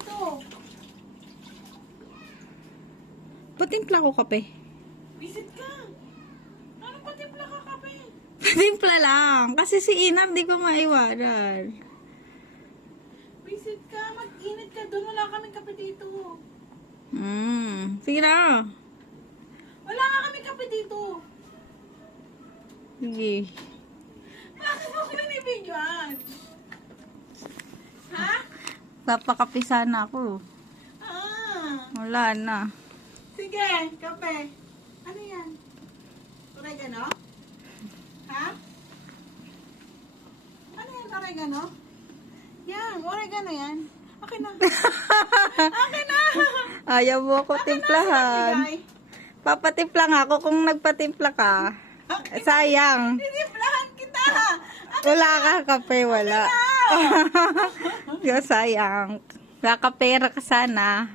dito. Patimpla ko kape. Visit ka. Anong patimpla ka kape? Patimpla lang. Kasi si Inar di ko maiwanan. Visit ka. Mag-init ka doon. Wala kaming kape dito. Sige na. Wala nga kaming kape dito. Sige. Bakit mo ko binibidyoan? Ha? Papakape sana ako. Ah. Wala na. Sige, kape. Ano yan? Oregano? Ha? Ano yan, oregano? Yan, oregano yan. Akin na. Akin na. Ayaw mo ako timplahan. Bigay. Papatimpla nga ako kung nagpatimpla ka. Sayang. Tiniplahan kita. Wala ka kape, wala. Sayang. Kakapera ka sana.